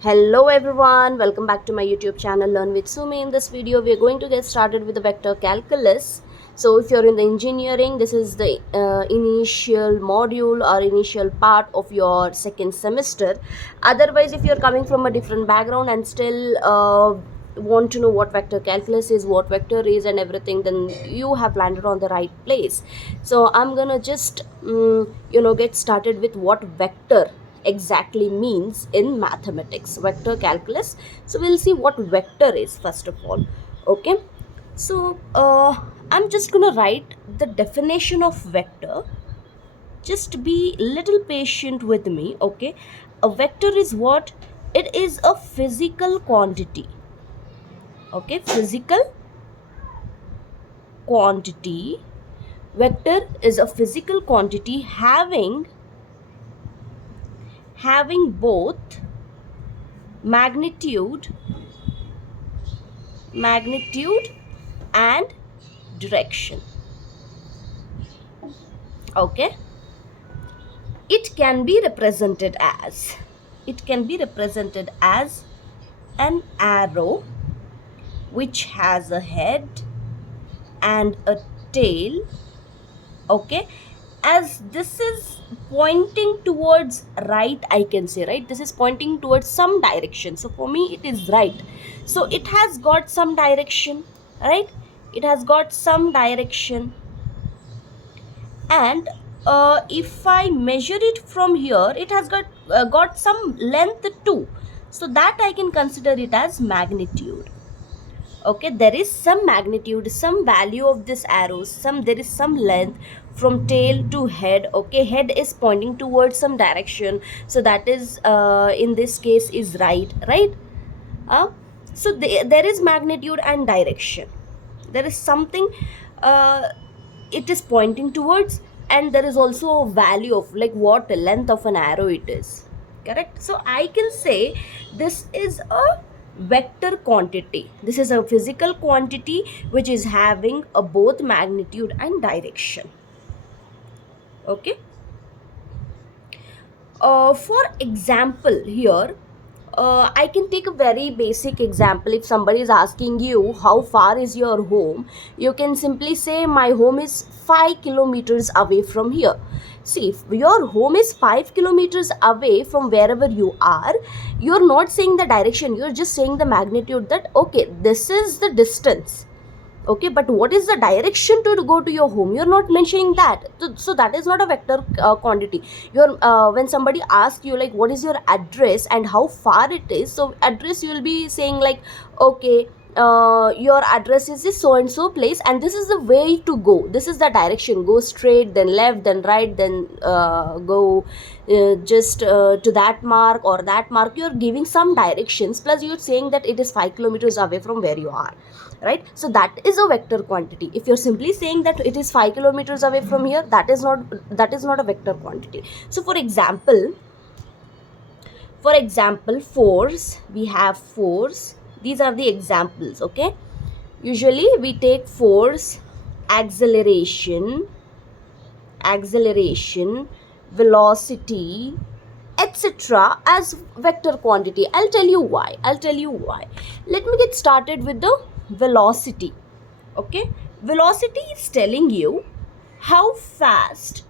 Hello everyone, welcome back to my YouTube channel Learn with Sumi. In this video we are going to get started with the vector calculus. So if you're in the engineering, this is the initial module or initial part of your second semester. Otherwise, if you're coming from a different background and still want to know what vector calculus is, what vector is and everything, then you have landed on the right place. So I'm gonna just get started with what vector exactly means in mathematics, vector calculus. So we'll see what vector is first of all. Okay, so I'm just gonna write the definition of vector. Just be little patient with me. Okay, a vector is what? It is a physical quantity. Okay, physical quantity. Vector is a physical quantity having both magnitude and direction. Okay, it can be represented as an arrow which has a head and a tail. Okay, as this is pointing towards right, I can say, right, this is pointing towards some direction. So for me it is right, so it has got some direction, right? It has got some direction, and if I measure it from here, it has got some length too, so that I can consider it as magnitude. Okay, there is some magnitude, some value of this arrow, there is some length from tail to head. Okay, head is pointing towards some direction, so that is in this case is right. uh, so there is magnitude and direction. There is something it is pointing towards, and there is also a value of like what length of an arrow it is. Correct? So I can say this is a vector quantity. This is a physical quantity which is having a both magnitude and direction. Okay, for example here, I can take a very basic example. If somebody is asking you how far is your home, you can simply say my home is 5 kilometers away from here. See, if your home is 5 kilometers away from wherever you are, you're not saying the direction, you're just saying the magnitude, that okay, this is the distance. Okay, but what is the direction to go to your home? You're not mentioning that. So that is not a vector quantity. You're when somebody asks you like what is your address and how far it is, so address you will be saying like okay, your address is this so and so place, and this is the way to go, this is the direction, go straight, then left, then right, then go just to that mark or that mark. You're giving some directions, plus you're saying that it is 5 kilometers away from where you are, right? So that is a vector quantity. If you're simply saying that it is 5 kilometers away from here, that is not a vector quantity. So for example, force, we have force. These are the examples. Okay, usually we take force, acceleration, velocity, etc. as vector quantity. I'll tell you why. Let me get started with the velocity. Okay, velocity is telling you how fast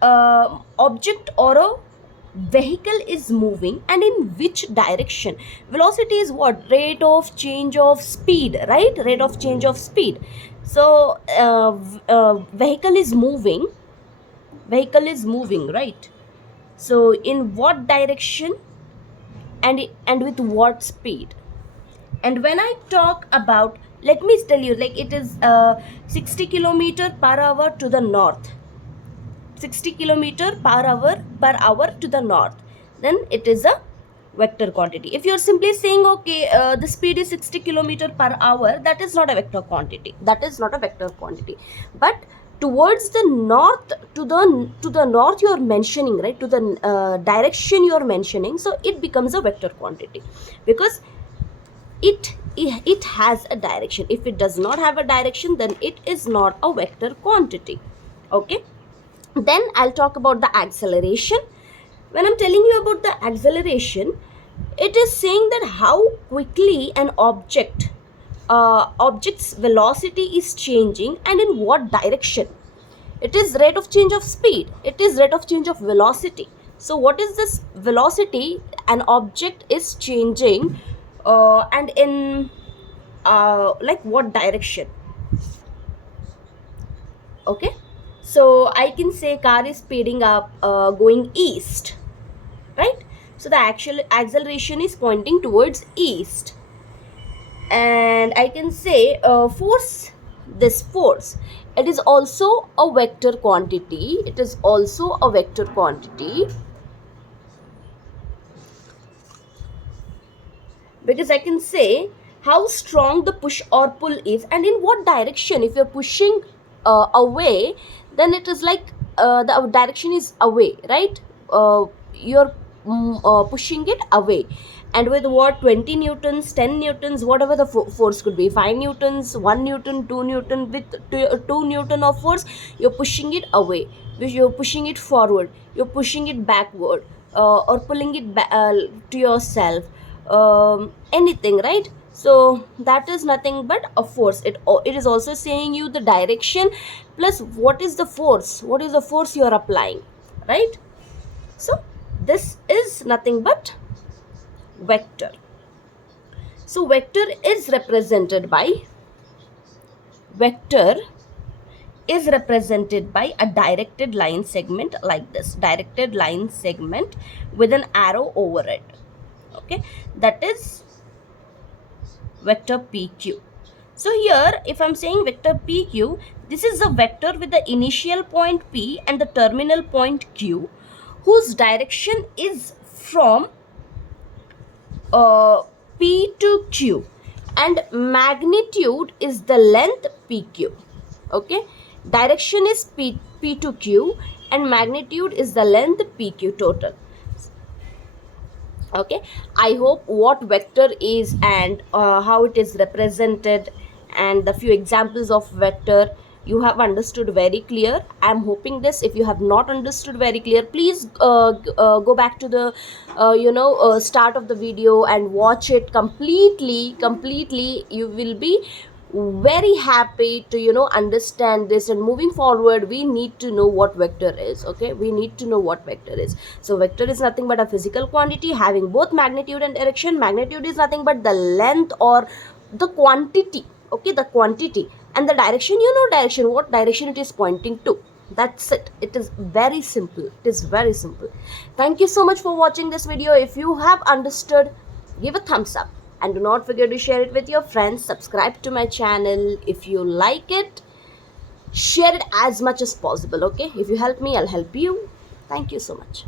object or a vehicle is moving and in which direction. Velocity is what? Rate of change of speed, right? Rate of change of speed. So vehicle is moving, right? So in what direction and with what speed? And when I talk about, let me tell you, like it is 60 kilometer per hour to the north, 60 kilometer per hour to the north, then it is a vector quantity. If you're simply saying okay, the speed is 60 kilometer per hour, that is not a vector quantity. But towards the north, to the north you're mentioning, right, to the direction you're mentioning, so it becomes a vector quantity because it has a direction. If it does not have a direction, then it is not a vector quantity. Okay, then I'll talk about the acceleration. When I'm telling you about the acceleration, It is saying that how quickly an object's velocity is changing and in what direction. It is rate of change of speed, it is rate of change of velocity. So what is this velocity an object is changing, and in like what direction? Okay, so I can say car is speeding up, going east, right? So the actual acceleration is pointing towards east. And I can say force, it is also a vector quantity, it is also a vector quantity, because I can say how strong the push or pull is and in what direction. If you're pushing away, then it is like the direction is away, right? You're pushing it away. And with what, 20 newtons, 10 newtons, whatever the force could be, 5 newtons, 1 newton, 2 newton, with 2 newton of force, you're pushing it away, you're pushing it forward, you're pushing it backward, or pulling it to yourself, anything, right? So that is nothing but a force. It is also saying you the direction plus what is the force, what is the force you are applying, right? So this is nothing but vector. So vector is represented by a directed line segment like this, directed line segment with an arrow over it. Okay, that is vector PQ. So here if I'm saying vector PQ, this is a vector with the initial point P and the terminal point Q, whose direction is from P to Q, and magnitude is the length PQ. Okay, direction is P to Q and magnitude is the length PQ total. Okay, I hope what vector is and how it is represented and the few examples of vector you have understood very clear. I'm hoping this. If you have not understood very clear, please go back to the start of the video and watch it completely. You will be very happy to understand this, and moving forward we need to know what vector is. Okay, we need to know what vector is. So vector is nothing but a physical quantity having both magnitude and direction. Magnitude is nothing but the length or the quantity, okay, the quantity, and the direction, direction, what direction it is pointing to. That's it. It is very simple. It is very simple. Thank you so much for watching this video. If you have understood, give a thumbs up and do not forget to share it with your friends. Subscribe to my channel if you like it. Share it as much as possible. Okay, if you help me, I'll help you. Thank you so much.